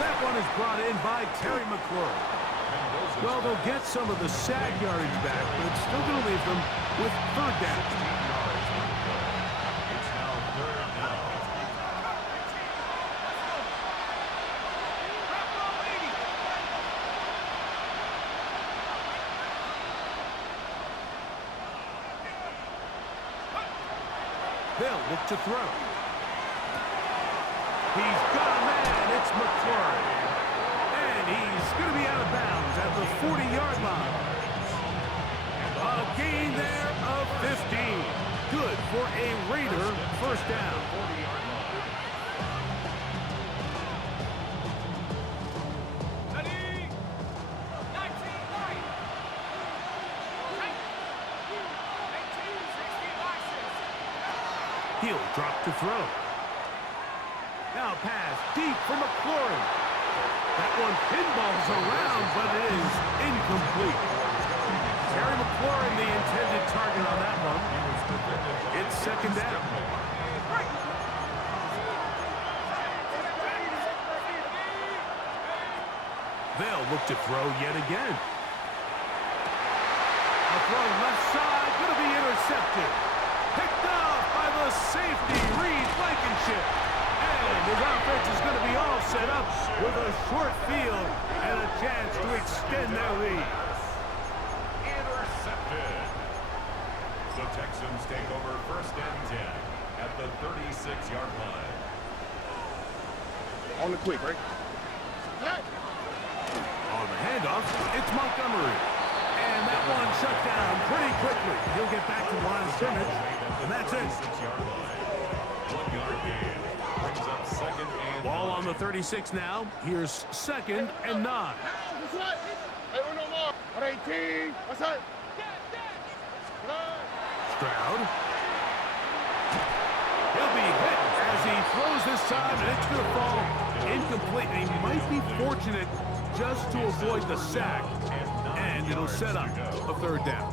That one is brought in by Terry McLaurin. Well, they'll get some of the sag yardage back, but it's still going to leave them with third down. It's now third down. They'll look to throw. He's got a man. It's McLaurin. And he's going to be out of bounds at the 40-yard line. A gain there of 15. Good for a Raider first down. He'll drop to throw. Now pass deep for McLaurin. That one pinballs around, but it is incomplete. Terry McLaurin, the intended target on that one. It's second down. They'll look to throw yet again. A throw left side, going to be intercepted. Picked off by the safety, Reed Blankenship. And his offense is going to be all set up with a short field and a chance to extend their lead. Intercepted. The Texans take over first and 10 at the 36-yard line. On the quick, right? On the handoff, it's Montgomery. And that one shut down pretty quickly. He'll get back to the line of scrimmage, and that's it. 6-yard line. 1-yard gain. Brings up second and Ball on the 36 now. Here's second and 9. Stroud. He'll be hit as he throws this time, and it's going to fall incomplete. And he might be fortunate just to avoid the sack, and it'll set up a third down.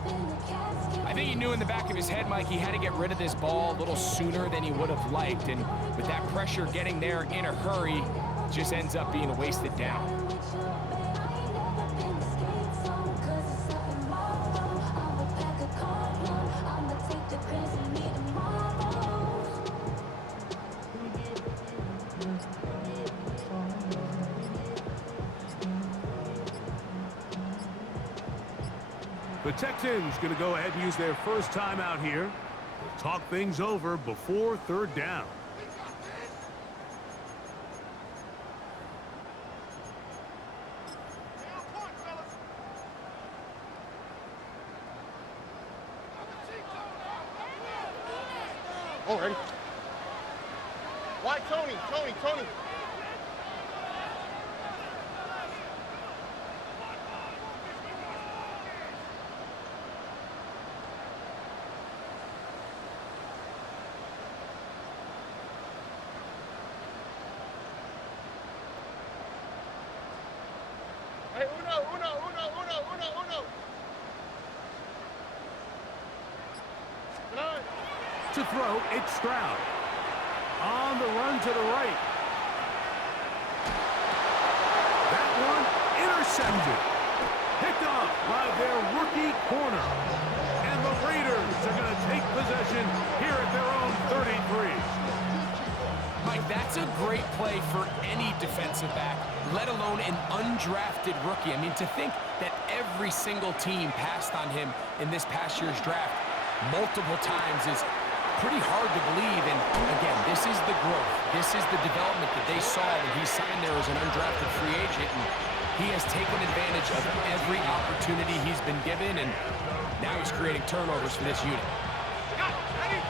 I think he knew in the back of his head, Mike, he had to get rid of this ball a little sooner than he would have liked. And with that pressure getting there in a hurry, it just ends up being a wasted down. The Texans going to go ahead and use their first time out here. They'll talk things over before third down. Already. Why Tony? Tony. Hey, uno. To throw, it's Stroud. On the run to the right. That one intercepted. Picked off by their rookie corner. And the Raiders are going to take possession here at their own 33. Mike, that's a great play for any defensive back, let alone an undrafted rookie. I mean, to think that every single team passed on him in this past year's draft multiple times is pretty hard to believe. And again, this is the growth. This is the development that they saw when he signed there as an undrafted free agent. And he has taken advantage of every opportunity he's been given, and now he's creating turnovers for this unit.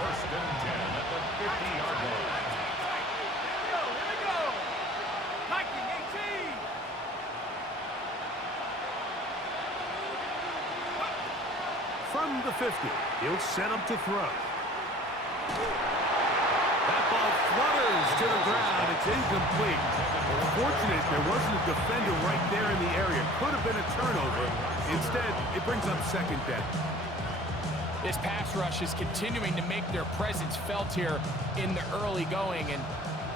first and 10 at the 50-yard line. From the 50, he'll set up to throw. That ball flutters to the ground. It's incomplete. Fortunate there wasn't a defender right there in the area. Could have been a turnover. Instead, it brings up second down. This pass rush is continuing to make their presence felt here in the early going, and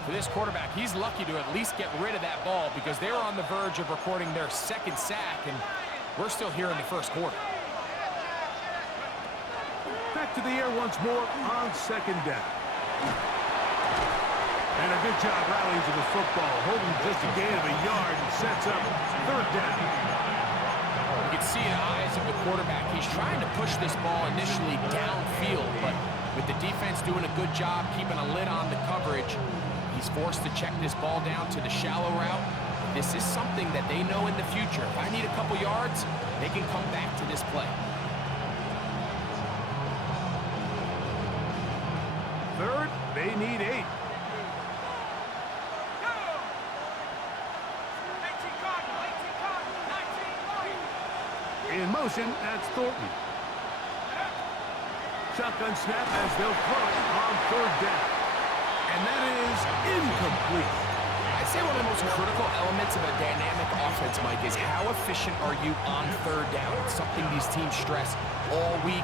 For this quarterback, he's lucky to at least get rid of that ball because they were on the verge of recording their second sack, and we're still here in the first quarter. Back to the air once more on second down. And a good job rallying to the football, holding just a gain of a yard and sets up third down. You can see in the eyes of the quarterback, he's trying to push this ball initially downfield, but with the defense doing a good job keeping a lid on the coverage, he's forced to check this ball down to the shallow route. This is something that they know in the future. If I need a couple yards, they can come back to this play. Third, they need 8. In motion, that's Thornton. Shotgun snap as they'll throw it on third down. And that is incomplete. I'd say one of the most critical elements of a dynamic offense, Mike, is how efficient are you on third down? It's something these teams stress all week.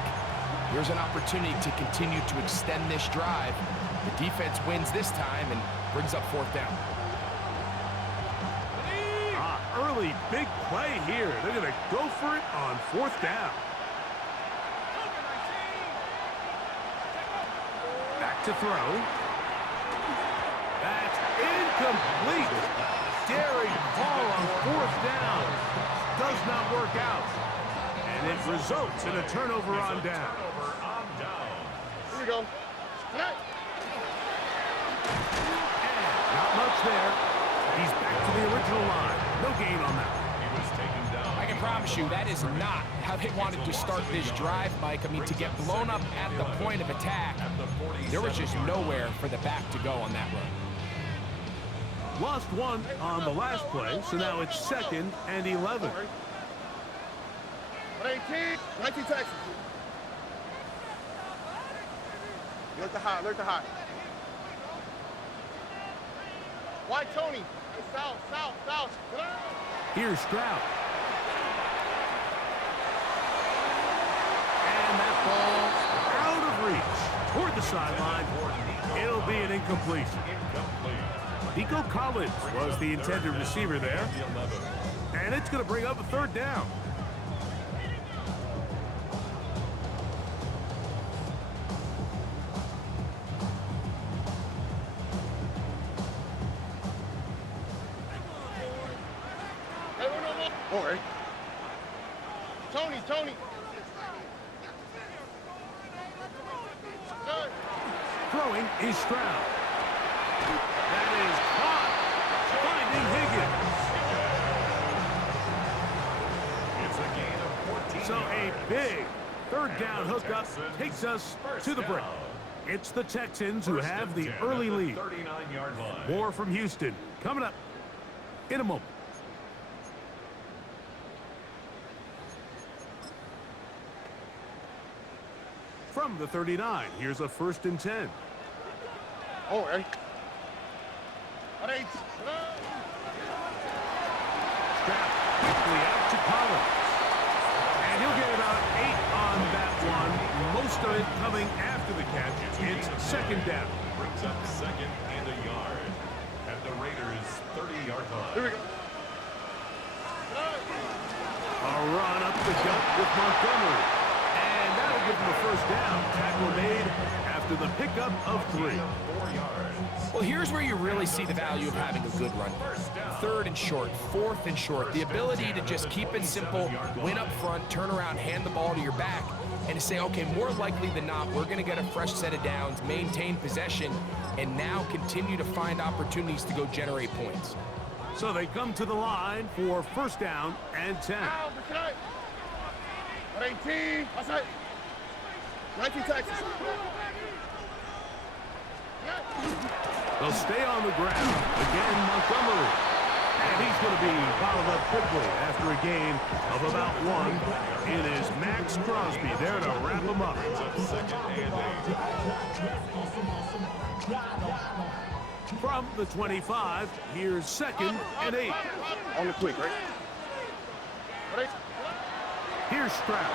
Here's an opportunity to continue to extend this drive. The defense wins this time and brings up fourth down. Early big play here. They're going to go for it on fourth down. Back to throw. That's incomplete. Daring call on fourth down. Does not work out. And it results in a turnover on down. Here we go. And not much there. He's back to the original line. No gain on that. He was taken down. I can promise you that is not how they wanted to start this drive, Mike. I mean, to get blown up at the point of attack, there was just nowhere for the back to go on that run. Lost one on the last play, so now it's 2nd and 11. 19 Texas. Alert the high, alert the high. Why Tony? South, south, south. Here's Stroud. And that ball out of reach toward the sideline. It'll be an incompletion. Nico Collins was the intended receiver there. And it's going to bring up a third down. All right. Tony. Throwing is Stroud. That is caught. Finding Higgins. It's a gain of 14. So a big third down hookup takes us to the break. It's the Texans who have the early lead. 39-yard line. More from Houston coming up in a moment. From the 39, here's a 1st and 10. All right. Strap quickly out to Collins. And he'll get about 8 on that one. Most of it coming after the catch. It's 2nd down. Brings up 2nd and a yard. At the Raiders' 30-yard line. Here we go. A run up the gut with Montgomery. And that'll give him a first down. Tackle made after the pickup of 3. 4 yards. Well, here's where you really see the value of having a good run. 3rd and short, 4th and short. The ability to just keep it simple, win up front, turn around, hand the ball to your back, and to say, okay, more likely than not, we're going to get a fresh set of downs, maintain possession, and now continue to find opportunities to go generate points. So they come to the line for 1st down and 10. 18. Outside. 19 Texas. They'll stay on the ground. Again, Montgomery. And he's going to be bottled up quickly after a gain of about 1. It is Max Crosby there to wrap him up. 2nd and 8. From the 25, here's 2nd and 8. On the quick, right? Here's Stroud.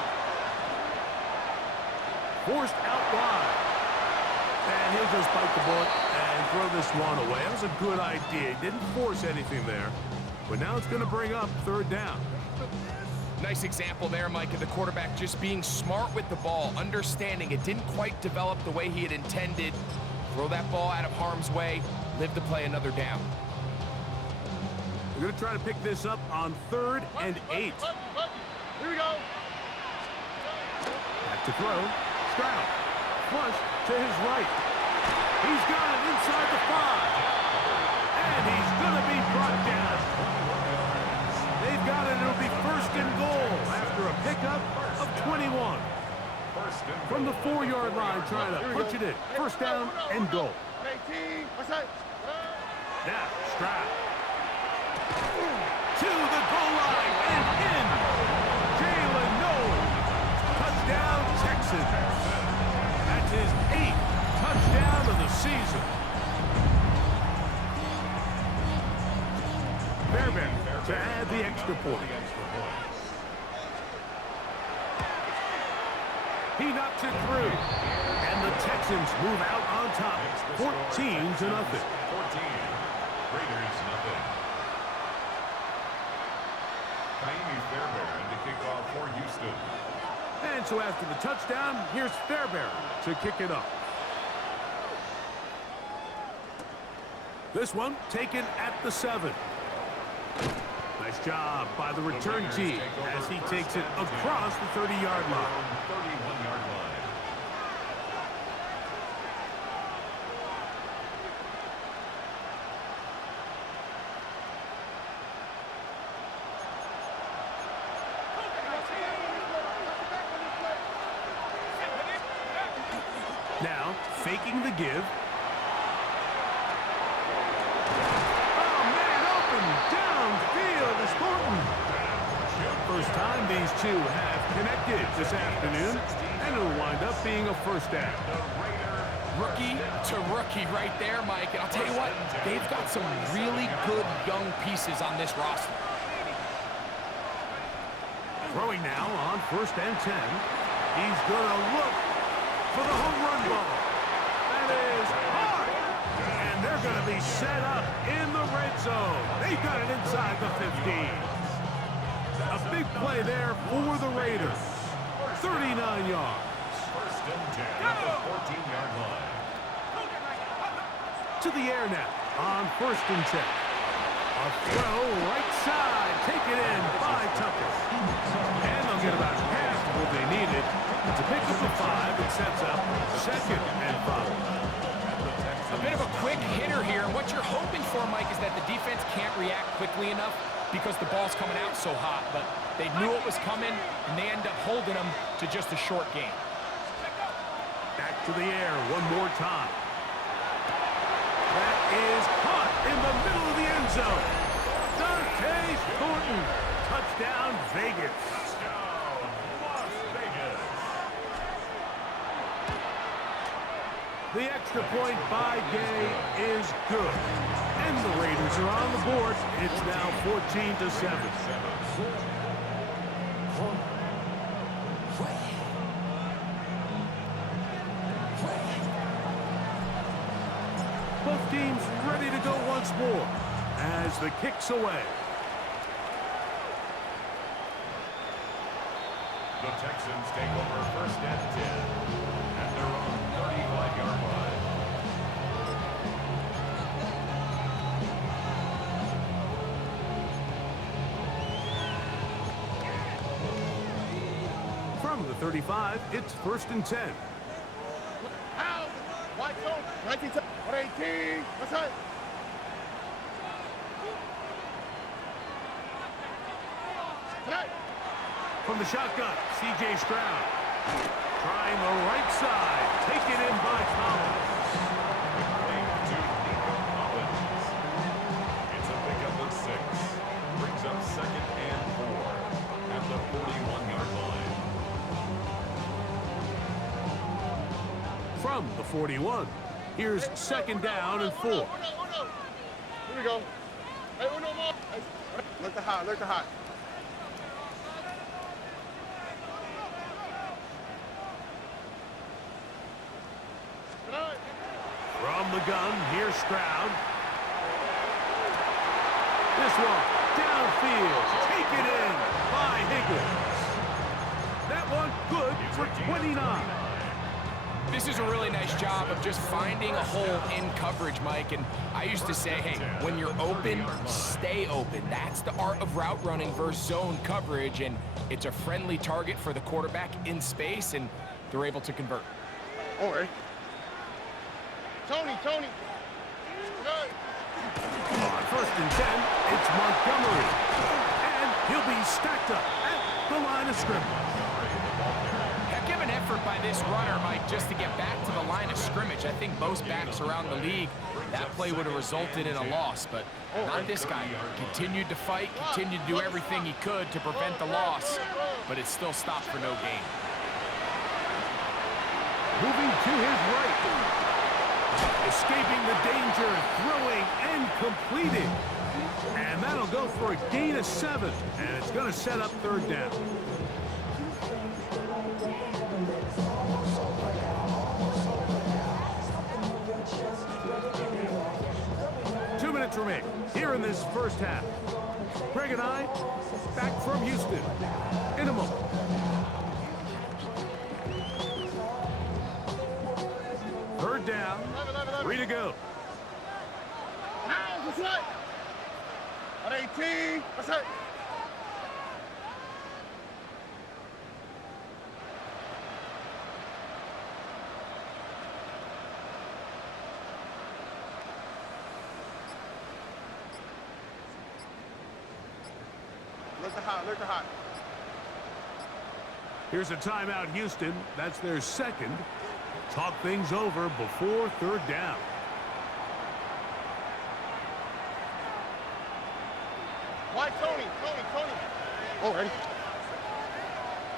Forced out wide. And he'll just bite the bullet And throw this one away. That was a good idea. He didn't force anything there. But now it's going to bring up third down. Nice example there, Mike, of the quarterback just being smart with the ball, understanding it didn't quite develop the way he had intended. Throw that ball out of harm's way, live to play another down. We're going to try to pick this up on 3rd and 8. Here we go. Back to throw. Stroud. Flush to his right. He's got it inside the 5. And he's going to be brought down. They've got it. It'll be 1st and goal after a pickup of 21. From the 4-yard line, trying to punch it in. 1st down and goal. 18. What's that? Now, Stroud. To the goal line and in. Jalen Noel. Touchdown, Texans. That's his 8th touchdown of the season. Fairbairn to add the extra point. He knocks it through. And the Texans move out on top, 14-0. 14. Raiders, nothing. Fairbairn to kick off for Houston. And so after the touchdown, here's Fairbairn to kick it up. This one taken at the 7. Nice job by the return team as he takes it across the 30-yard line. 31-yard line. Now, faking the give. Oh, man, open downfield is Thornton. First time these two have connected this afternoon, and it'll wind up being a 1st down. Rookie to rookie right there, Mike. And I'll tell you what, they've got some really good young pieces on this roster. Throwing now on 1st and 10. He's going to look for the home run ball. That is hard. And they're going to be set up in the red zone. They've got it inside the 15. A big play there for the Raiders. 39 yards. 1st and 10 at the 14-yard line. To the air now on 1st and 10. A throw right side. Take it in by Tucker. And they'll get about half of what they needed to pick up the 5. It sets up 2nd and 5. A bit of a quick hitter here. And what you're hoping for, Mike, is that the defense can't react quickly enough because the ball's coming out so hot. But they knew it was coming, and they end up holding them to just a short game. Back to the air one more time. That is caught in the middle of the end zone. Dante Thornton. Touchdown, Vegas. Touchdown, Las Vegas. The extra point by Gay is good. And the Raiders are on the board. It's now 14-7. Both teams ready to go once more as the kick's away. The Texans take over 1st and 10 at their own 35-yard line. From the 35, it's 1st and 10. Out. White zone. 19. 118. What's that? Tonight. From the shotgun, C.J. Stroud. Trying the right side. Taken in by Collins. To Nico Collins. It's a pickup of 6. Brings up 2nd and 4 at the 41-yard line. From the 41, here's 2nd down and 4. Here we go. Hey, uno more. Look the hot. Look the hot. From From the gun, here's Stroud. This one, downfield, taken in by Higgins. That one good for 29. This is a really nice job of just finding a hole in coverage, Mike. And I used to say, hey, when you're open, stay open. That's the art of route running versus zone coverage. And it's a friendly target for the quarterback in space, and they're able to convert. All right. Tony. Good. On 1st and 10, it's Montgomery. And he'll be stacked up at the line of scrimmage. Heck of an effort by this runner, Mike, just to get back to the line of scrimmage. I think most backs around the league, that play would have resulted in a loss, but not this guy. Continued to fight, continued to do everything he could to prevent the loss, but it still stopped for no gain. Moving to his right. Escaping the danger, throwing and completing. And that'll go for a gain of 7. And it's going to set up 3rd down. Two minutes remain here in this first half. Greg and I back from Houston in a moment. Third down, 3 to go. What's that? At 18. What's that? Look the hot. Here's a timeout, Houston. That's their second. Talk things over before 3rd down. Why Tony? Oh, ready.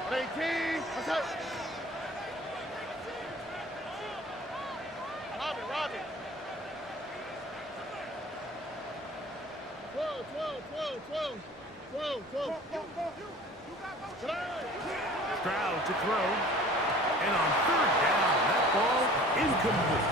At 18. What's that? Robin. 12. Stroud to throw. And on 3rd down, that ball incomplete.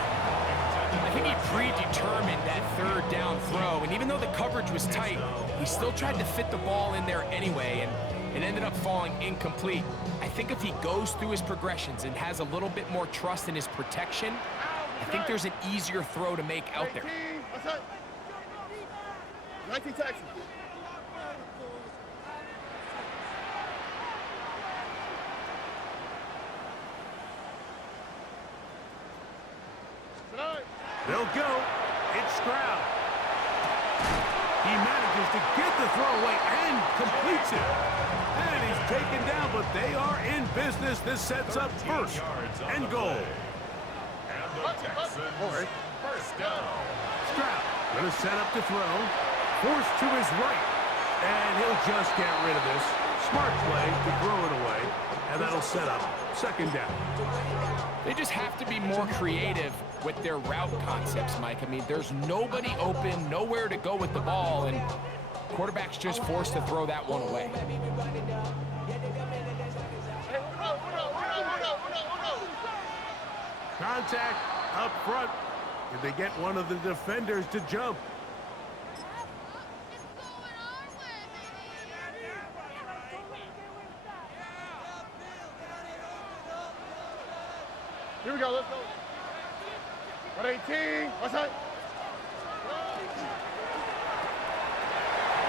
I think he predetermined that 3rd down throw, and even though the coverage was tight, he still tried to fit the ball in there anyway, and it ended up falling incomplete. I think if he goes through his progressions and has a little bit more trust in his protection, I think there's an easier throw to make out there. 19 Texans. They'll go. It's Stroud. He manages to get the throw away and completes it. And he's taken down, but they are in business. This sets up 1st and goal. And the Texans, first down. Stroud going to set up to throw. Forced to his right. And he'll just get rid of this. Smart play to throw it away. And that'll set up 2nd down. They just have to be more creative with their route concepts, Mike. I mean, there's nobody open, nowhere to go with the ball, and quarterback's just forced to throw that one away. Contact up front. Did they get one of the defenders to jump? Here we go, let's go. At 18, what's that?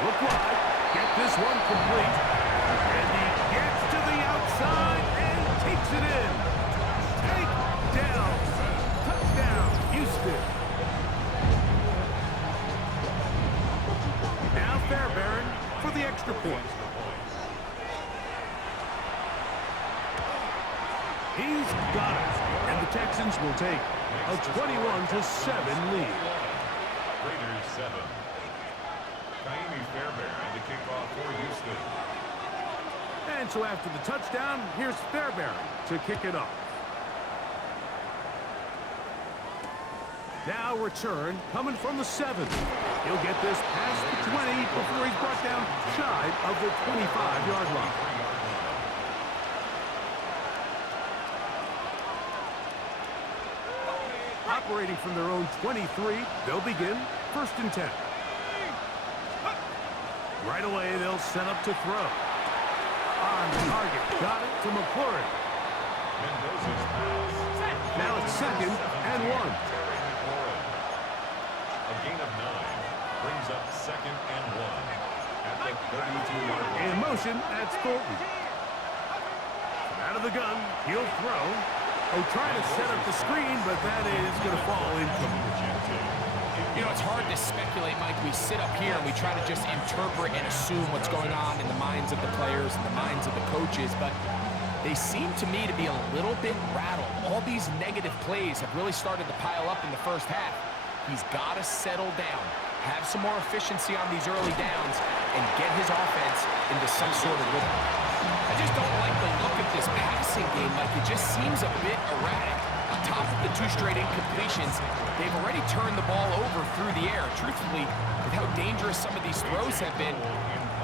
Look wide, get this one complete. And he gets to the outside and takes it in. Take down. Touchdown, Houston. Now Fairbairn for the extra point. He's got it. And the Texans will take a 21-7 lead. Raiders 7. Kaimi Fairbairn to kick off for Houston. And so after the touchdown, here's Fairbairn to kick it off. Now return coming from the 7. He'll get this past the 20 before he's brought down shy of the 25-yard line. operating from their own 23. They'll begin 1st and 10. Right away, they'll set up to throw. On target. Got it to McClure. Mendoza's pass. Now it's 2nd and 1. A gain of 9 brings up 2nd and 1 at the 32-yard line. In motion, that's Thornton. Out of the gun, he'll throw. Oh, trying to set up the screen, but that is going to fall incomplete. You know, it's hard to speculate, Mike. We sit up here and we try to just interpret and assume what's going on in the minds of the players and the minds of the coaches, but they seem to me to be a little bit rattled. All these negative plays have really started to pile up in the first half. He's got to settle down, have some more efficiency on these early downs, and get his offense into some sort of rhythm. I just don't like the look of this passing game. Like, it just seems a bit erratic. On top of the 2 straight incompletions, they've already turned the ball over through the air. Truthfully, with how dangerous some of these throws have been,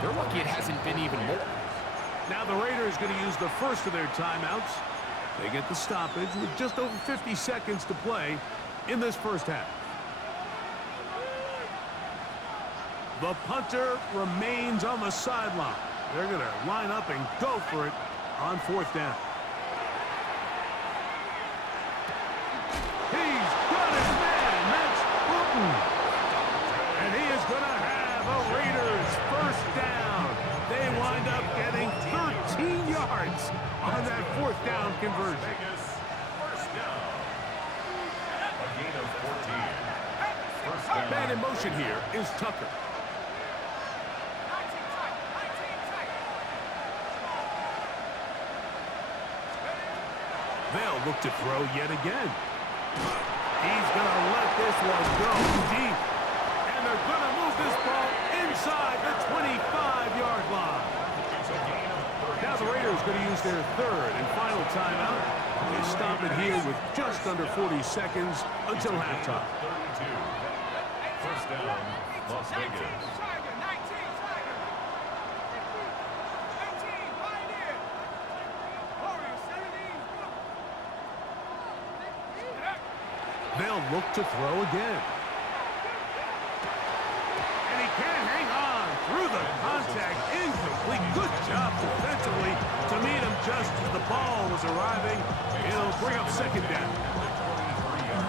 they're lucky it hasn't been even more. Now the Raiders going to use the first of their timeouts. They get the stoppage with just over 50 seconds to play in this first half. The punter remains on the sideline. They're going to line up and go for it on 4th down. He's got his man. That's Thornton. And he is going to have a Raiders first down. They wind up getting 13 yards on that 4th down conversion. Vegas, first down. A gain of 14. First down. Man in motion here is Tucker. They'll look to throw yet again. He's going to let this one go deep. And they're going to move this ball inside the 25-yard line. Now the Raiders going to use their 3rd and final timeout. They stop it here with just under 40 seconds until halftime. 32. First down, Las Vegas. They'll look to throw again. And he can't hang on through the contact. Incomplete. Good job defensively to meet him just as the ball was arriving. It'll bring up 2nd down.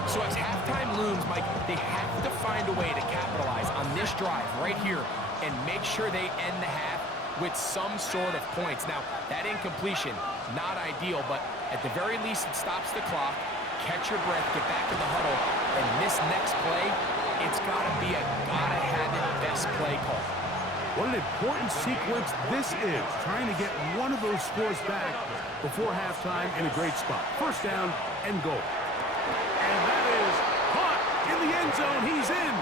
So as halftime looms, Mike, they have to find a way to capitalize on this drive right here and make sure they end the half with some sort of points. Now, that incompletion, not ideal, but at the very least, it stops the clock. Catch your breath, get back in the huddle, and this next play, it's got to be a gotta-have-it best play call. What an important sequence this is, trying to get one of those scores back before halftime in a great spot. First down and goal. And that is caught in the end zone. He's in.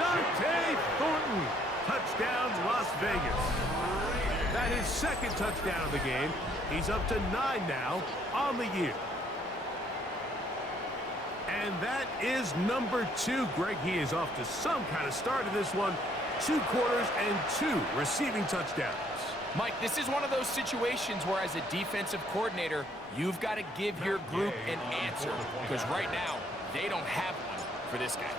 Dante Thornton. Touchdown, Las Vegas. That is 2nd touchdown of the game. He's up to 9 now on the year. And that is number 2. Greg, he is off to some kind of start in this one. 2 quarters and 2 receiving touchdowns. Mike, this is one of those situations where as a defensive coordinator, you've got to give your group an answer. Because right now, they don't have one for this guy.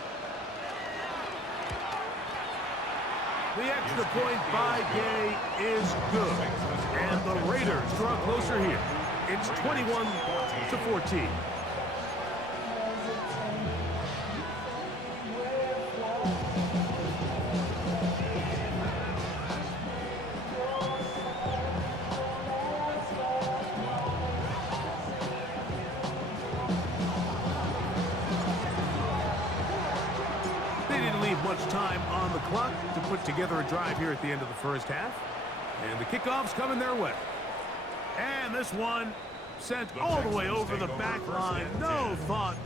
The extra point by Gay is good. And the Raiders draw closer here. It's 21-14. Much time on the clock to put together a drive here at the end of the first half. And the kickoff's coming their way. And this one sent all the way over the back line. No thought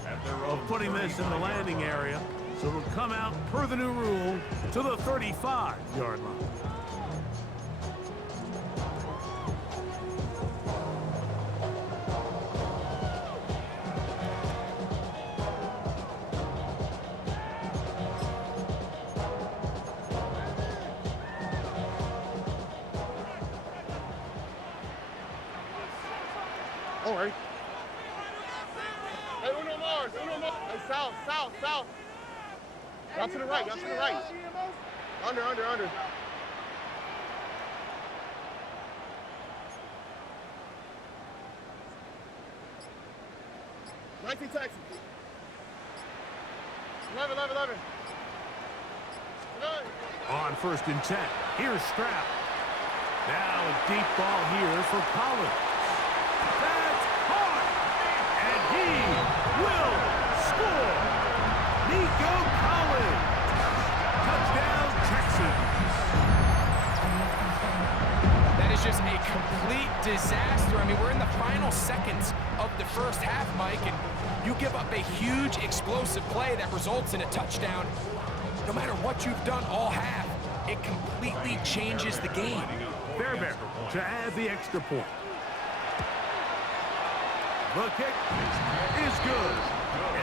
of putting this in the landing area. So it'll come out per the new rule to the 35-yard line. All right. Hey, uno more. It's out. south. Down to the right. Under. 19 Texas. 11. On 1st and 10. Here's Stroud. Now a deep ball here for Collins. That's hard. And he will score. Nico Collins. Touchdown, Texans. That is just a complete disaster. I mean, we're in the final seconds of the first half, Mike, and you give up a huge explosive play that results in a touchdown. No matter what you've done all half, it completely changes the game. Fairbairn to add the extra point. The kick is good.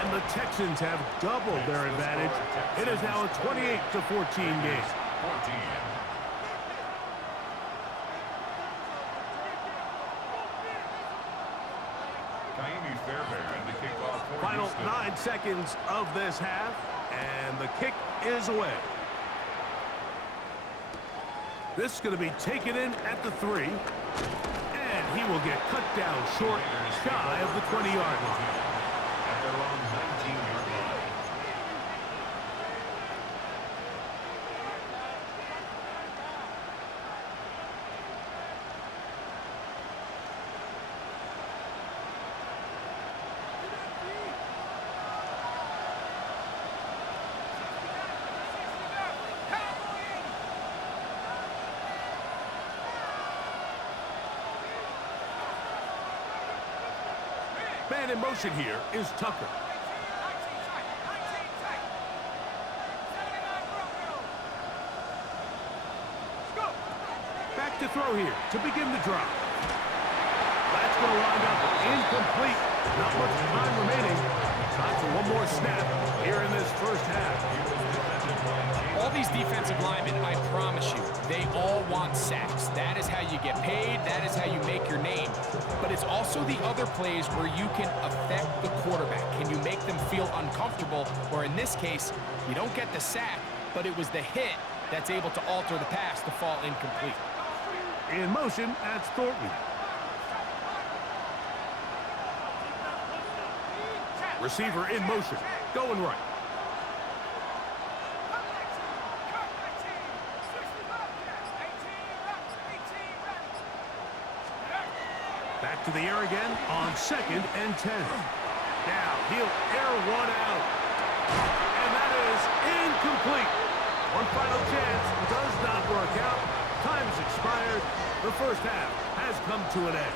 And the Texans have doubled their advantage. It is now a 28-14 game. Final 9 seconds of this half, and the kick is away. This is going to be taken in at the 3, and he will get cut down short, shy of the 20-yard line. At their own 19-yard line. Man in motion here is Tucker. Back to throw here to begin the drive. That's going to wind up incomplete. Not much time remaining. Time for one more snap here in this first half. All these defensive linemen, I promise you, they all want sacks. That is how you get paid. That is how you make your name. But it's also the other plays where you can affect the quarterback. Can you make them feel uncomfortable? Or in this case, you don't get the sack, but it was the hit that's able to alter the pass to fall incomplete. In motion, that's Thornton. Receiver in motion, going right. Back to the air again on 2nd and 10. Now he'll air one out. And that is incomplete. One final chance does not work out. Time has expired. The first half has come to an end.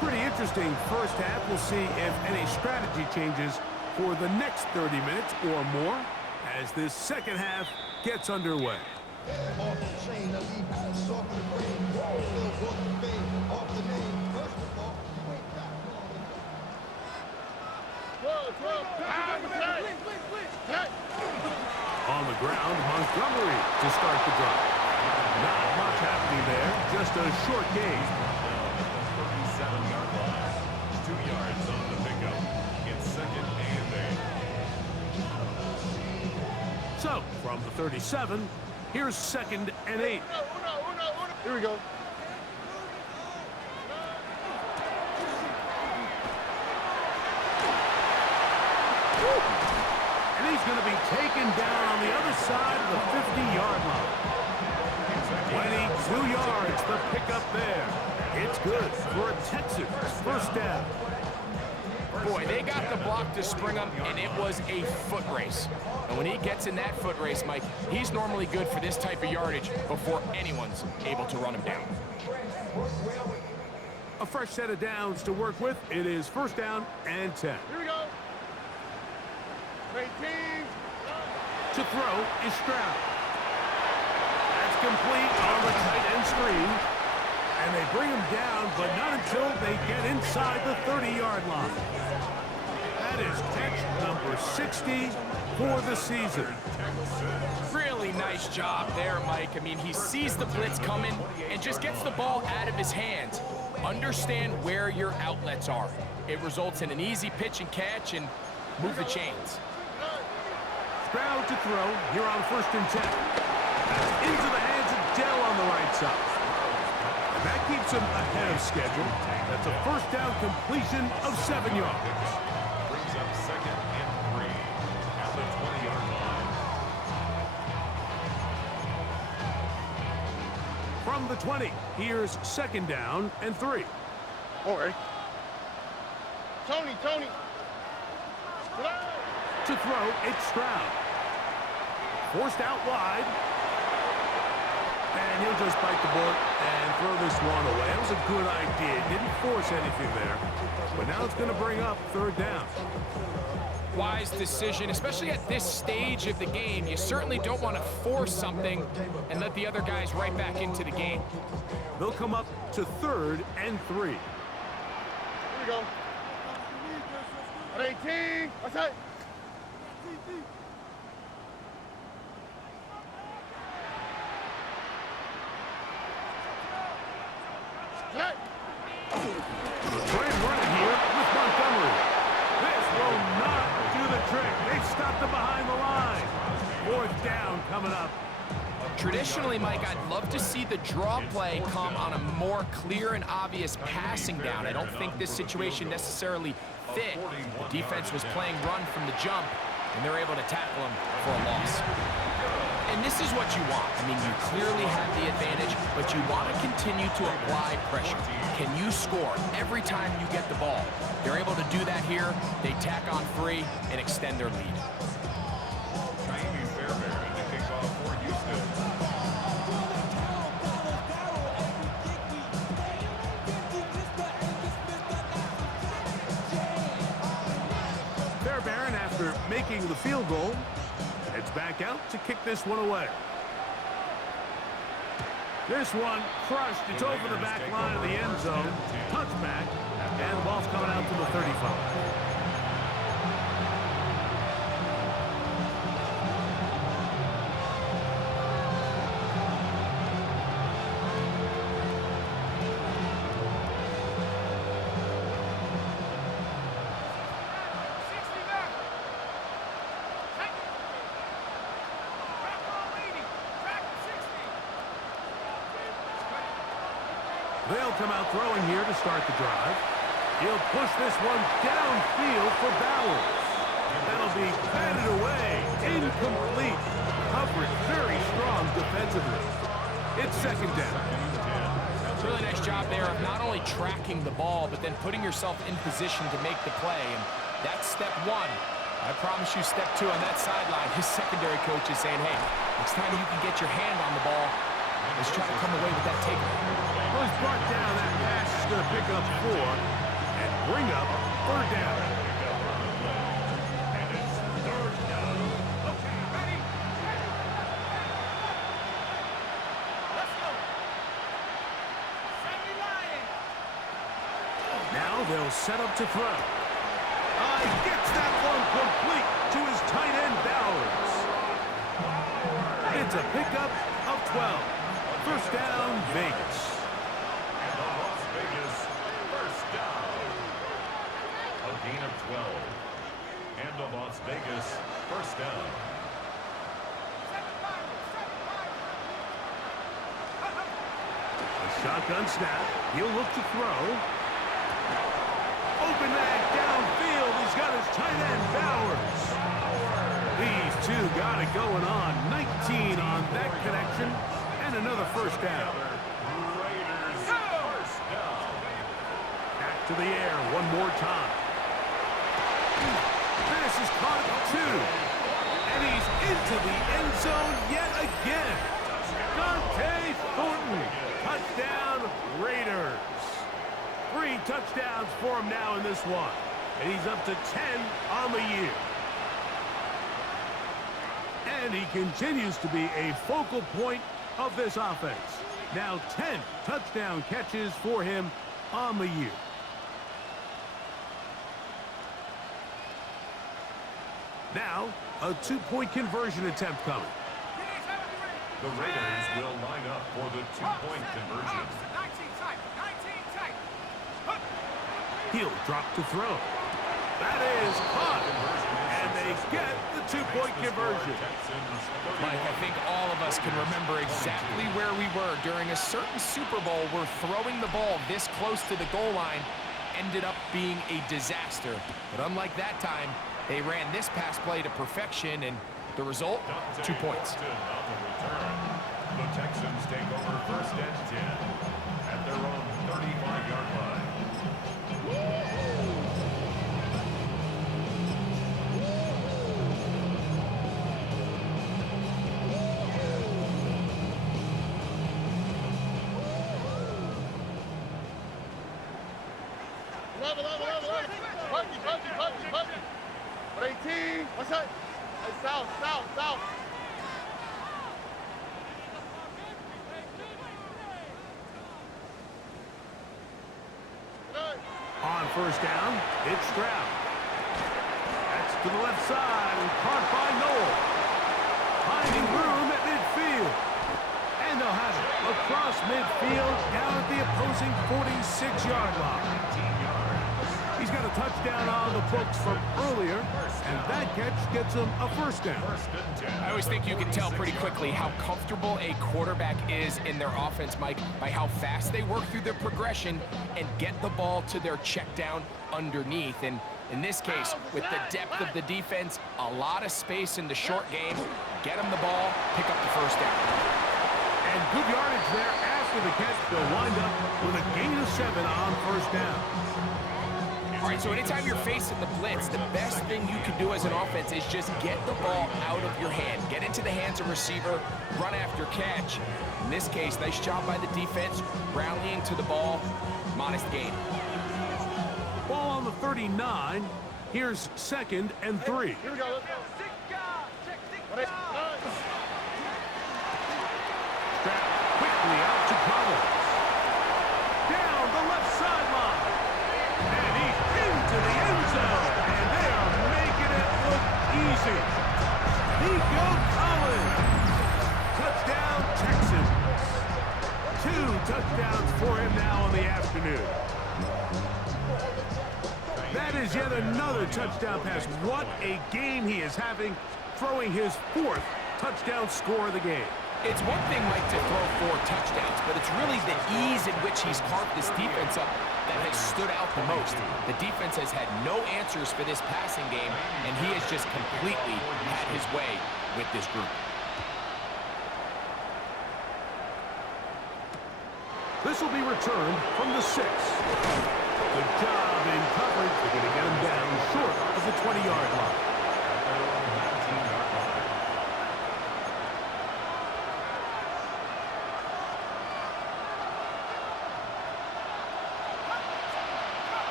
Pretty interesting first half. We'll see if any strategy changes for the next 30 minutes or more as this second half gets underway. On the ground, Montgomery to start the drive. Not much happening there, just a short gain. 37-yard line. 2 yards on the pickup. It's 2nd and 8. So, from the 37, here's 2nd and 8. Here we go. And he's going to be taken down on the other side of the 50-yard line. 22 yards, the pickup there. It's good for a Texans first down. Boy, they got the block to spring him, and it was a foot race. And when he gets in that foot race, Mike, he's normally good for this type of yardage before anyone's able to run him down. A fresh set of downs to work with. It is 1st down and 10. Here we go. 18. To throw is Stroud. That's complete on the tight end screen. And they bring him down, but not until they get inside the 30-yard line. That is catch number 60 for the season. Really nice job there, Mike. I mean, he sees the blitz coming and just gets the ball out of his hands. Understand where your outlets are. It results in an easy pitch and catch and move the chains. Stroud to throw here on 1st and 10. That's into the hands of Dell on the right side. And that keeps him ahead of schedule. That's a 1st down completion of 7 yards. Brings up 2nd and 3 at the 20-yard line. From the 20, here's 2nd down and 3. All right. Tony. To throw, it's Stroud. Forced out wide. And he'll just bite the bullet and throw this one away. That was a good idea. Didn't force anything there. But now it's going to bring up 3rd down. Wise decision, especially at this stage of the game. You certainly don't want to force something and let the other guys right back into the game. They'll come up to 3rd and 3. Here we go. At 18. That's it. Great running here with Montgomery. This will not do the trick. They stopped him behind the line. 4th down coming up. Traditionally, Mike, I'd love to see the draw play come on a more clear and obvious passing down. I don't think this situation necessarily fit. The defense was playing run from the jump, and they're able to tackle him for a loss. And this is what you want. I mean, you clearly have the advantage, but you want to continue to apply pressure. Can you score every time you get the ball? They're able to do that here. They tack on 3 and extend their lead. Fairbairn to kick off for Houston. Fairbairn, after making the field goal, heads back out to kick this one away. This one crushed. It's over the back line of the end zone. Touchback. And the ball's coming out to the 35. They'll come out throwing here to start the drive. He'll push this one downfield for Bowers. That'll be batted away. Incomplete. Coverage very strong defensively. It's 2nd down. Really nice job there of not only tracking the ball, but then putting yourself in position to make the play. And that's step 1. I promise you step 2 on that sideline. His secondary coach is saying, hey, next time you can get your hand on the ball, let's try to come away with that takeaway. Well, he's brought down. That pass is going to pick up 4 and bring up 3rd down. And it's 3rd down. Okay, ready? Let's go. 70 Lion. Now they'll set up to throw. He gets that one complete to his tight end, Bowers. It's a pickup of 12. 1st down, Vegas. And the Las Vegas 1st down. A gain of 12. And the Las Vegas 1st down. A shotgun snap. He'll look to throw. Open that downfield. He's got his tight end, Bowers. These two got it going on. 19 on that connection. And another 1st down. Raiders 1st down. Back to the air one more time. This is caught at 2. And he's into the end zone yet again. Dante Thornton. Touchdown, Raiders. 3 touchdowns for him now in this one. And he's up to 10 on the year. And he continues to be a focal point of this offense. Now 10 touchdown catches for him on the year. Now, a two-point conversion attempt coming. The Raiders will line up for the two-point conversion. He'll drop to throw. That is caught. And they get the two-point conversion. Mike, I think all of us can remember exactly where we were during a certain Super Bowl where throwing the ball this close to the goal line ended up being a disaster. But unlike that time, they ran this pass play to perfection, and the result, 2 points. The Texans take over first and 10 at their own 35-yard line. What 18? What's that? Hey, south. On first down, it's Stroud. That's to the left side and caught by Noel. Finding room at midfield. And they'll have it across midfield down at the opposing 46-yard line. He's got a touchdown on the books from earlier, and that catch gets him a first down. I always think you can tell pretty quickly how comfortable a quarterback is in their offense, Mike, by how fast they work through their progression and get the ball to their check down underneath. And in this case, with the depth of the defense, a lot of space in the short game, get them the ball, pick up the first down. And good yardage there after the catch. They'll wind up with a gain of 7 on first down. All right, so anytime you're facing the blitz, the best thing you can do as an offense is just get the ball out of your hand. Get into the hands of receiver, run after catch. In this case, nice job by the defense, rallying to the ball, modest gain. Ball on the 39. Here's 2nd and 3. Here we go. Let's go. Stroud quickly out to Collins. Down the left sideline. And he's into the end zone. And they are making it look easy. Nico Collins. Touchdown, Texans. 2 touchdowns for him now in the afternoon. That is yet another touchdown pass. What a game he is having, throwing his 4th touchdown score of the game. It's one thing, Mike, to throw 4 touchdowns, but it's really the ease in which he's carved this defense up that has stood out the most. The defense has had no answers for this passing game, and he has just completely had his way with this group. This will be returned from the 6. Good job in coverage. They're going to get him down short of the 20-yard line.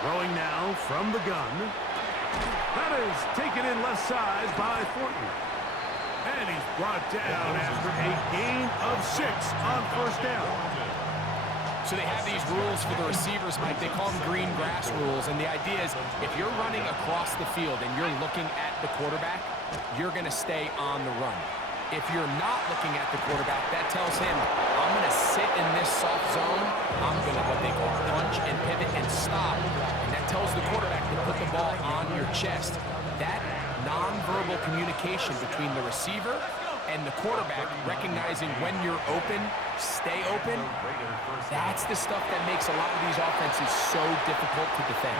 Throwing now from the gun. That is taken in left side by Thornton. And he's brought down after a gain of 6 on first down. So they have these rules for the receivers, Mike. They call them green grass rules. And the idea is if you're running across the field and you're looking at the quarterback, you're going to stay on the run. If you're not looking at the quarterback, that tells him, I'm going to sit in this soft zone. I'm going to what they call punch and pivot and stop. And that tells the quarterback to put the ball on your chest. That nonverbal communication between the receiver and the quarterback, recognizing when you're open, stay open, that's the stuff that makes a lot of these offenses so difficult to defend.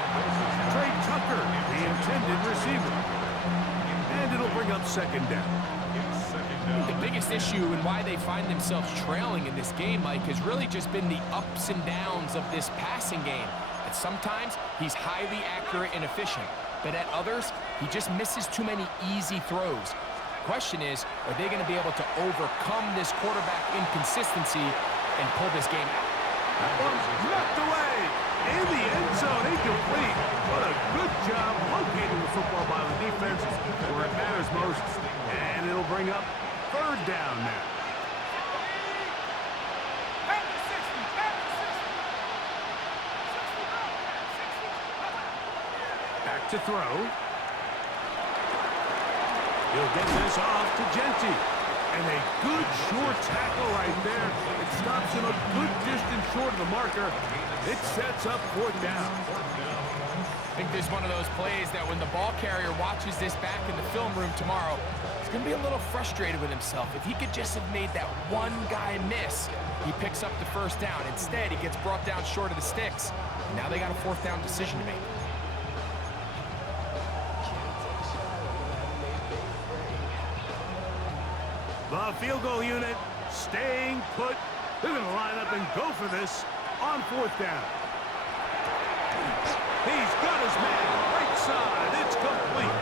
Trey Tucker, the intended receiver. And it'll bring up 2nd down. The biggest issue and why they find themselves trailing in this game, Mike, has really just been the ups and downs of this passing game. At sometimes, he's highly accurate and efficient, but at others, he just misses too many easy throws. The question is, are they going to be able to overcome this quarterback inconsistency and pull this game out? That one's knocked away in the end zone, incomplete. What a good job locating the football by the defense where it matters most. And it'll bring up 3rd down now. to throw. He'll get this off to Genty. And a good short tackle right there. It stops him a good distance short of the marker. It sets up fourth down. I think this is one of those plays that when the ball carrier watches this back in the film room tomorrow, he's going to be a little frustrated with himself. If he could just have made that one guy miss, he picks up the first down. Instead, he gets brought down short of the sticks. And now they got a fourth down decision to make. The field goal unit staying put. They're going to line up and go for this on fourth down. He's got his man right side. It's complete.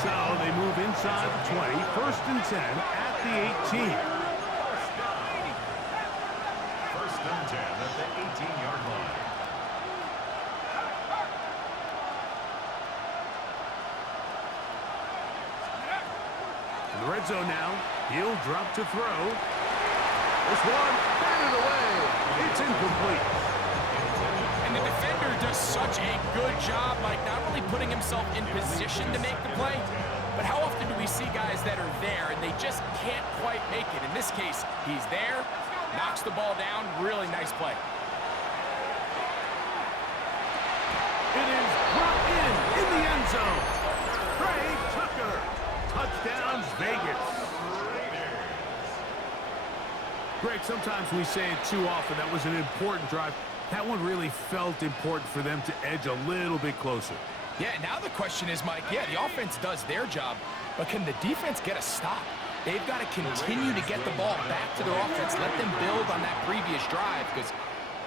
So they move inside the 20. First and 10 at the 18. First and 10 at the 18-yard line. In the red zone now. He'll drop to throw. This one, batted away. It's incomplete. And the defender does such a good job, like not only putting himself in position to make the play, but how often do we see guys that are there and they just can't quite make it? In this case, he's there, knocks the ball down. Really nice play. It is brought in the end zone. Trey Tucker. Touchdowns, Vegas. Greg, sometimes we say it too often. That was an important drive. That one really felt important for them to edge a little bit closer. Yeah, now the question is, Mike, yeah, the offense does their job, but can the defense get a stop? They've got to continue to get the ball back to their offense, let them build on that previous drive, because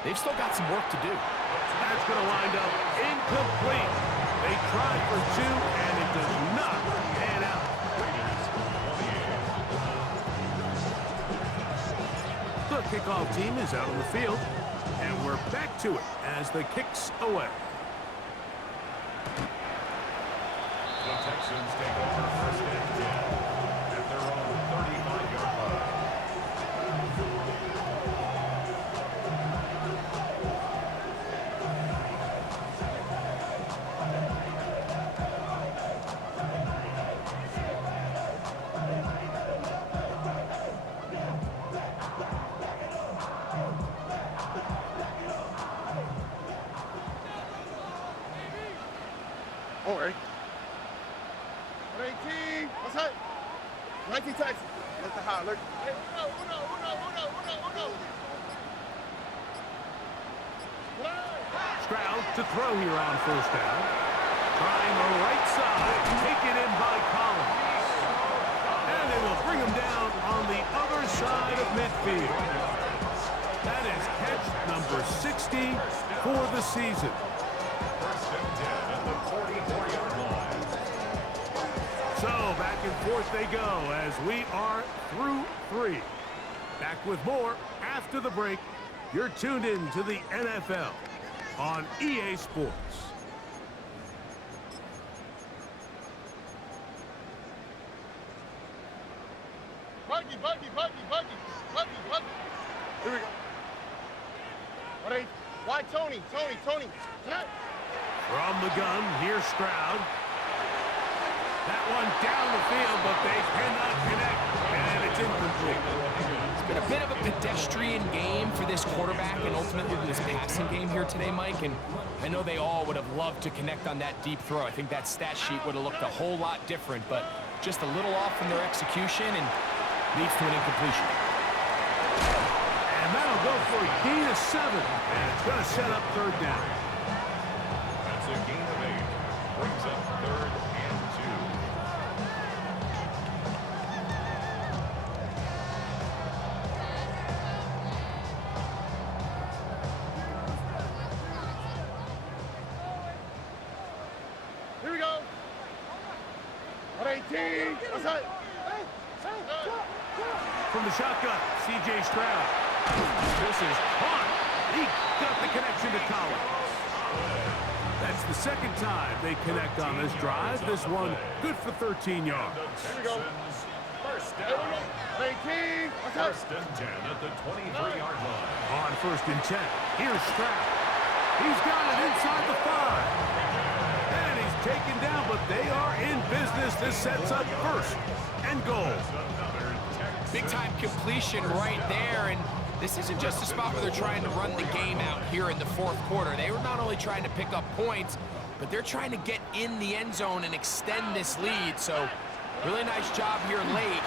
they've still got some work to do. That's going to wind up incomplete. They tried for two, and it does not pan out. The kickoff team is out on the field, and we're back to it as the kick's away. The Texans take over first and 10 at their own 35-yard line. All right. 18. What's that? 19 Texas. Look the high. Look. Hey, uno. Stroud to throw here on first down. Trying the right side. Taken in by Collins. And they will bring him down on the other side of midfield. That is catch number 60 for the season. First and 10 at the 44-yard line. So back and forth they go as we are through three. Back with more after the break. You're tuned in to the NFL on EA Sports. Buggy. Here we go. All right. Why Tony? Tonight. From the gun, here's Stroud. That one down the field, but they cannot connect, and it's incomplete. It's been a bit of a pedestrian game for this quarterback and ultimately this passing game here today, Mike, and I know they all would have loved to connect on that deep throw. I think that stat sheet would have looked a whole lot different, but just a little off in their execution and leads to an incompletion. And that'll go for a gain of 7, and it's going to set up third down. That's a gain of 8. Brings up third and 2. Here we go. 18. What's that? From the shotgun, C.J. Stroud. This is caught. He got the connection to Collins. That's the second time they connect on this drive. This one good for 13 yards. Here we go. First down. 18. What's that? First and 10 at the 23-yard line. On first and 10, here's Stroud. He's got it inside the 5. And he's taken down, but they are in business. This sets up first and goal. Big-time completion right there, and this isn't just a spot where they're trying to run the game out here in the fourth quarter. They were not only trying to pick up points, but they're trying to get in the end zone and extend this lead. So really nice job here late.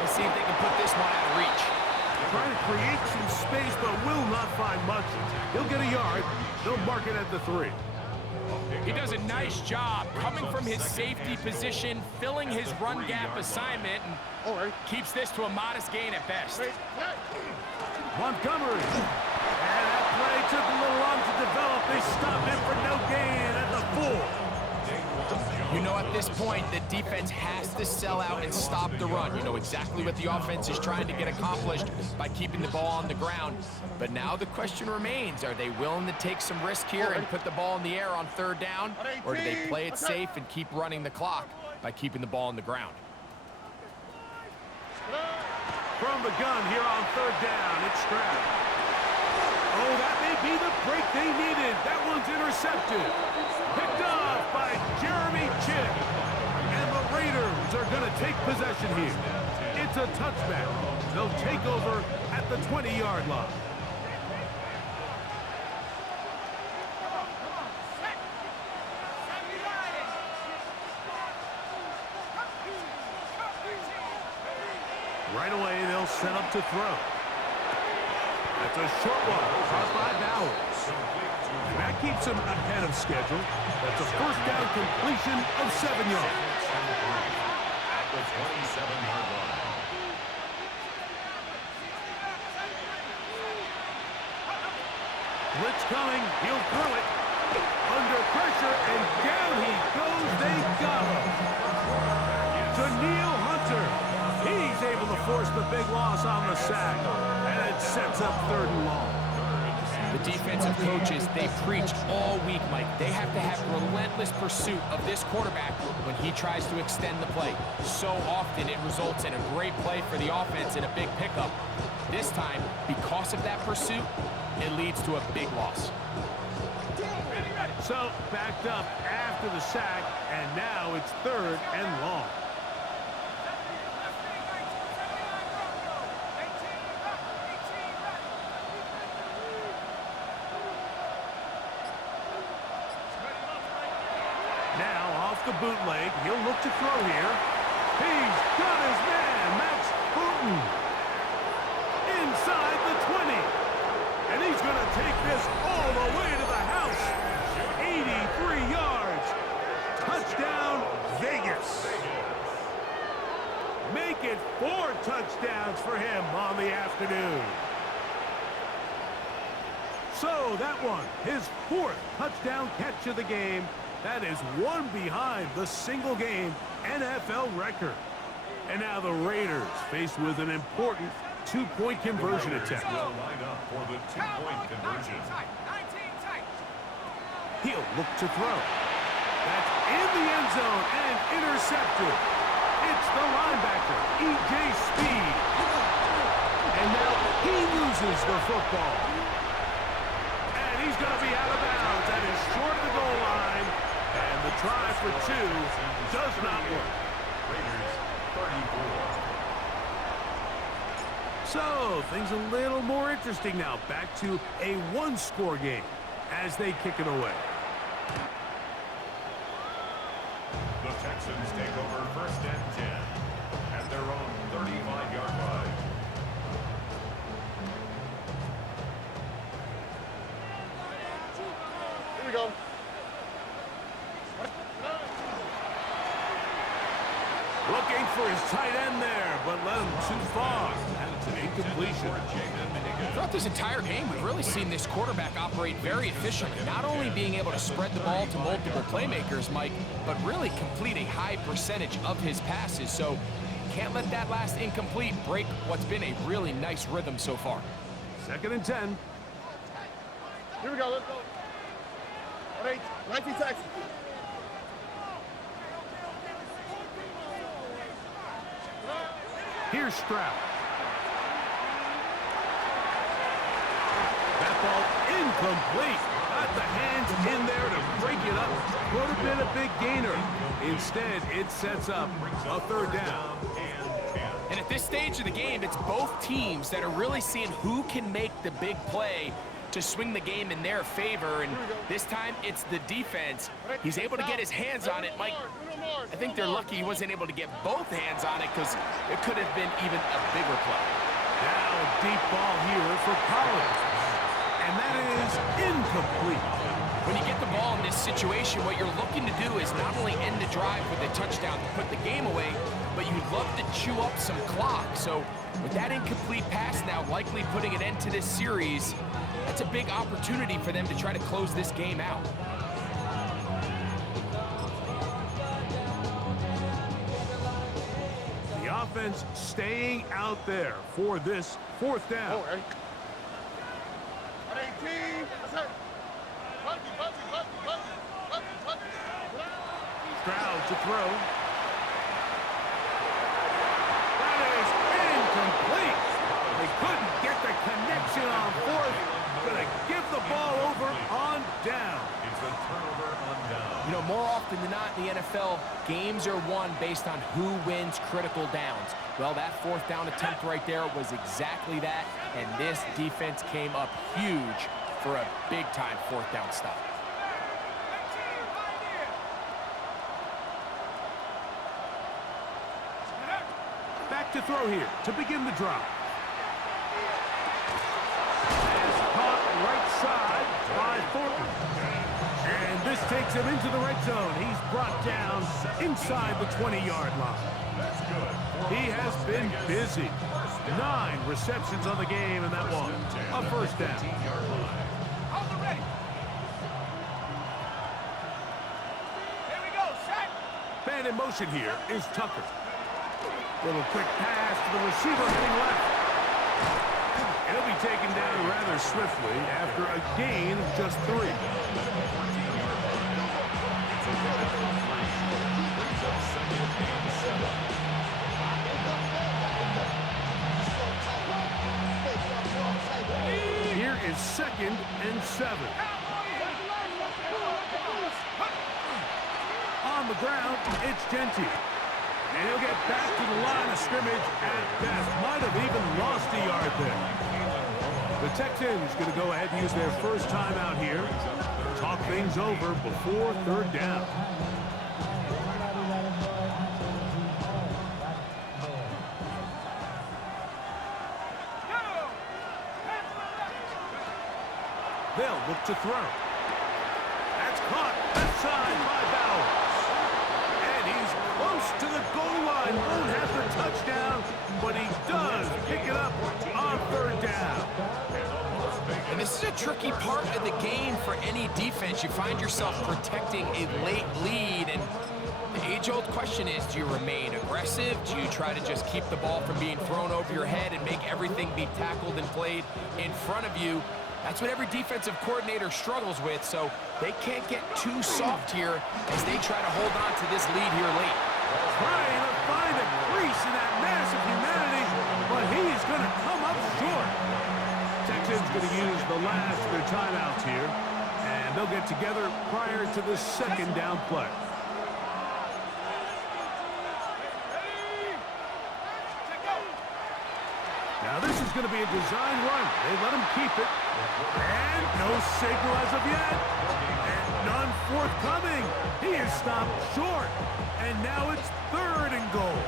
Let's see if they can put this one out of reach. Trying to create some space, but will not find much. He'll get a yard. They'll mark it at the 3. He does a nice job coming from his safety position, filling his run gap assignment, and keeps this to a modest gain at best. Montgomery. And that play took a little long to develop. They stopped it for no gain at the 4. You know, at this point, the defense has to sell out and stop the run. You know exactly what the offense is trying to get accomplished by keeping the ball on the ground. But now the question remains, are they willing to take some risk here and put the ball in the air on 3rd down? Or do they play it safe and keep running the clock by keeping the ball on the ground? From the gun here on 3rd down, it's Stroud. Oh, that may be the break they needed. That one's intercepted. Picked off by Jeremy Chinn. And the Raiders are going to take possession here. It's a touchback. They'll take over at the 20-yard line. Right away, they'll set up to throw. That's a short one, caught by Bowers. And that keeps him ahead of schedule. That's a first down completion of 7 yards. At the 27-yard line. Blitz coming, he'll throw it. Under pressure, and down he goes. They got him. Daniil Hunter. He's able to force the big loss on the sack, and it sets up 3rd and long. The defensive coaches, they preached all week, Mike. They have to have relentless pursuit of this quarterback when he tries to extend the play. So often it results in a great play for the offense and a big pickup. This time, because of that pursuit, it leads to a big loss. So, backed up after the sack, and now it's 3rd and long. The bootleg, he'll look to throw here. He's got his man, Max Booten, inside the 20. And he's going to take this all the way to the house. 83 yards. Touchdown, Vegas. Make it 4 touchdowns for him on the afternoon. So that one, his 4th touchdown catch of the game. That is one behind the single-game NFL record. And now the Raiders faced with an important 2-point conversion attempt. Will line up for the 2-point conversion. He'll look to throw. That's in the end zone and intercepted. It's the linebacker, E.J. Speed. And now he loses the football. And he's going to be out of bounds. That is short of the goal line. And the try for 2 does not work. Raiders 34. So, things a little more interesting now. Back to a 1-score game as they kick it away. The Texans take over 1st and 10 at their own 35-yard line. Here we go. Looking for his tight end there, but led him too far. And it's an incompletion. Throughout this entire game, we've really seen this quarterback operate very efficiently, not only being able to spread the ball to multiple playmakers, Mike, but really complete a high percentage of his passes. So can't let that last incomplete break what's been a really nice rhythm so far. 2nd and 10. Here we go. Let's go. 19 seconds. Here's Stroud. That ball incomplete. got the hands in there to break it up. Would have been a big gainer. Instead, it sets up a third down. And at this stage of the game, it's both teams that are really seeing who can make the big play to swing the game in their favor. And this time, it's the defense. He's able to get his hands on it. Mike, I think they're lucky he wasn't able to get both hands on it because it could have been even a bigger play. Now a deep ball here for Collins. And that is incomplete. When you get the ball in this situation, what you're looking to do is not only end the drive with a touchdown to put the game away, but you'd love to chew up some clock. So with that incomplete pass now likely putting an end to this series, that's a big opportunity for them to try to close this game out. The offense staying out there for this fourth down. Oh, 18. Stroud to throw. That is incomplete. They couldn't get the connection on fourth. Gonna give the ball over on down. It's a turnover on down. You know, more often than not in the NFL, games are won based on who wins critical downs. Well, that fourth down attempt right there was exactly that, and this defense came up huge for a big-time fourth down stop. Back to throw here to begin the drive. Pass caught right side by Thornton. And this takes him into the red zone. He's brought down inside the 20-yard line. That's good. He has been busy. 9 receptions on the game, and that one a first down. Man in motion here is Tucker. Little quick pass to the receiver heading left. He'll be taken down rather swiftly after a gain of just 3. Here is 2nd and 7. On the ground, it's Genty. And he'll get back to the line of scrimmage at best. Might have even lost a yard there. The Texans going to go ahead and use their first timeout here. Talk things over before third down. They'll look to throw. That's caught left side by Bowers. And he's close to the goal line. Won't have the touchdown, but he does pick it up on third down. And this is a tricky part of the game for any defense. You find yourself protecting a late lead, and the age-old question is, do you remain aggressive? Do you try to just keep the ball from being thrown over your head and make everything be tackled and played in front of you? That's what every defensive coordinator struggles with, so they can't get too soft here as they try to hold on to this lead here late. Trying to find a crease in that mass of humanity, but he's going to come up short. Texans going to use the last of their timeouts here, and they'll get together prior to the second down play. Now this is going to be a design run. They let him keep it. And no signal as of yet. And none forthcoming. He is stopped short. And now it's 3rd and goal.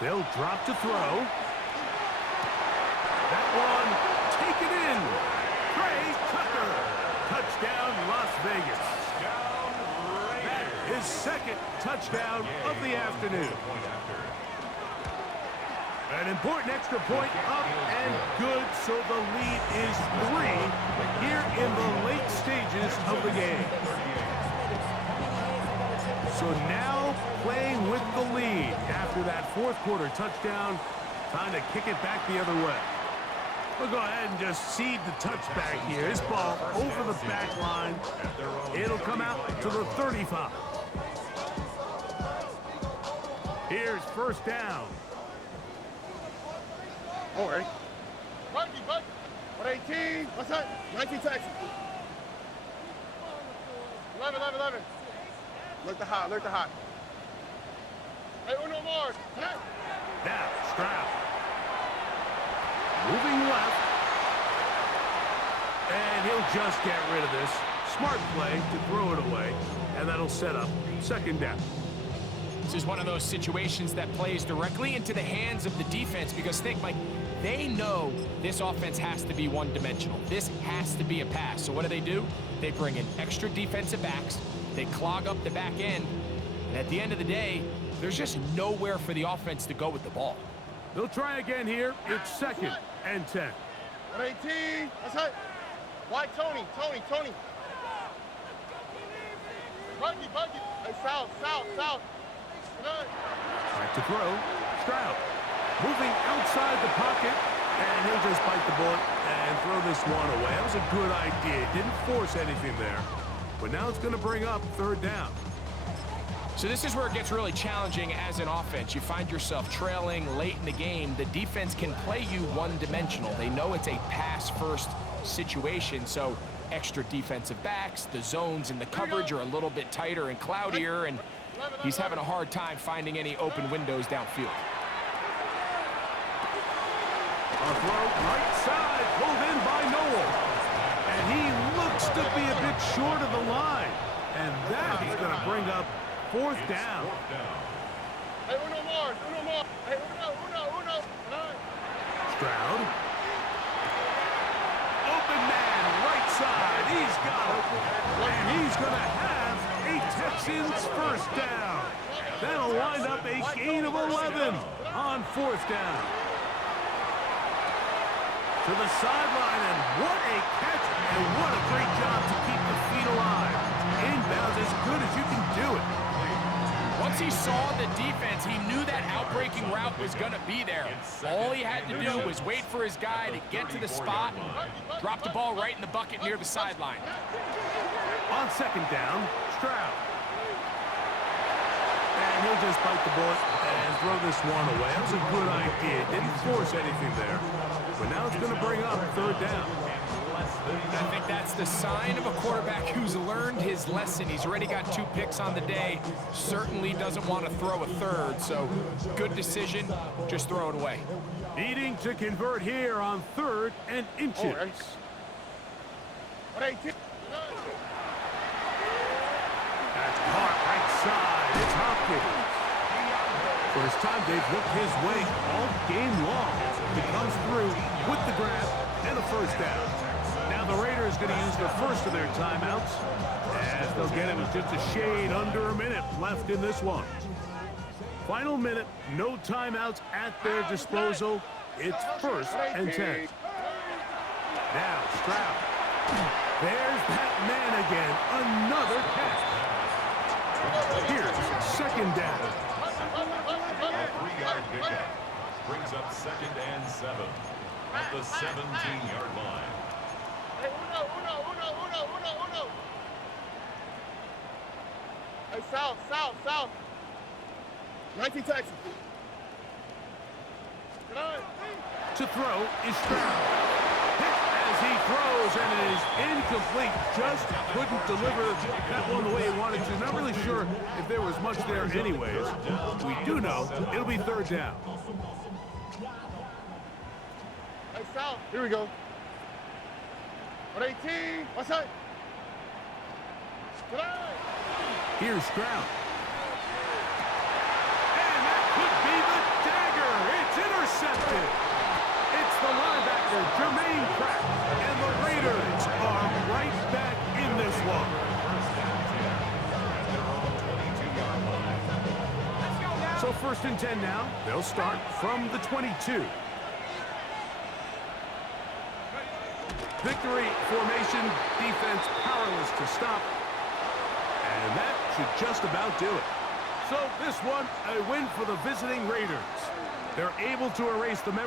They'll drop to throw. That one taken in. Trey Tucker. Touchdown, Las Vegas. That is 2nd touchdown of the afternoon. An important extra point up and good, so the lead is 3 here in the late stages of the game. So now playing with the lead after that fourth quarter touchdown. Time to kick it back the other way. We'll go ahead and just seed the touchback here. This ball over the back line. It'll come out to the 35. Here's first down. Oh, ready? Buggy. 118. What's that? 19 Texas. 11. Look the hot. Hey, uno more. Now, Stroud. Moving left. And he'll just get rid of this. Smart play to throw it away. And that'll set up second down. This is one of those situations that plays directly into the hands of the defense because think, Mike, they know this offense has to be one-dimensional. This has to be a pass. So what do? They bring in extra defensive backs. They clog up the back end. And at the end of the day, there's just nowhere for the offense to go with the ball. They'll try again here. It's second and 10. 118. That's it. Why Tony? Buggy. Hey, south. Back to throw. Stroud. Moving outside the pocket. And he'll just bite the bullet and throw this one away. That was a good idea. Didn't force anything there. But now it's going to bring up third down. So this is where it gets really challenging as an offense. You find yourself trailing late in the game. The defense can play you one-dimensional. They know it's a pass-first situation, so extra defensive backs, the zones and the coverage are a little bit tighter and cloudier, and he's having a hard time finding any open windows downfield. A throw right side, pulled in by Noel. And he looks to be a bit short of the line. And that is going to bring up fourth down. Hey, uno more. Hey, uno. Stroud. Open man, right side. He's got it. And he's going to have a Texans first down. That'll wind up a gain of 11 on fourth down. To the sideline, and what a catch, and what a great job to keep the feet alive. Inbounds as good as you can do it. Once he saw the defense, he knew that outbreaking route was going to be there. All he had to do was wait for his guy to get to the spot and drop the ball right in the bucket near the sideline. On second down, Stroud. And he'll just bite the bullet and throw this one away. That was a good idea. Didn't force anything there. But now it's going to bring up third down. I think that's the sign of a quarterback who's learned his lesson. He's already got 2 picks on the day. Certainly doesn't want to throw a third, so good decision. Just throw it away. Needing to convert here on third and inches. That's caught right side. It's Hopkins. First time they've looked his way all game long. He comes through with the grab and a first down. Now the Raiders going to use the first of their timeouts, as they'll get it with just a shade under a minute left in this one. Final minute, no timeouts at their disposal. It's first and 10. Now Stroud. There's that man again. Another catch. Here's second down. A 3-yard pickup brings up second and 7 at the 17-yard line. Hey, uno. Hey, south. 19 Texas. To throw is Stroud. Hit as he throws, and it is incomplete. Just couldn't deliver that one the way he wanted to. Not really sure if there was much there anyways. We do know it'll be third down. Hey, south. Here we go. 118. What's that? Here's Stroud. And that could be the dagger. It's intercepted. It's the linebacker, Jermaine Pratt. And the Raiders are right back in this one. So first and 10 now. They'll start from the 22. Victory formation, defense powerless to stop. And And that should just about do it. So this one, a win for the visiting Raiders. They're able to erase the memory.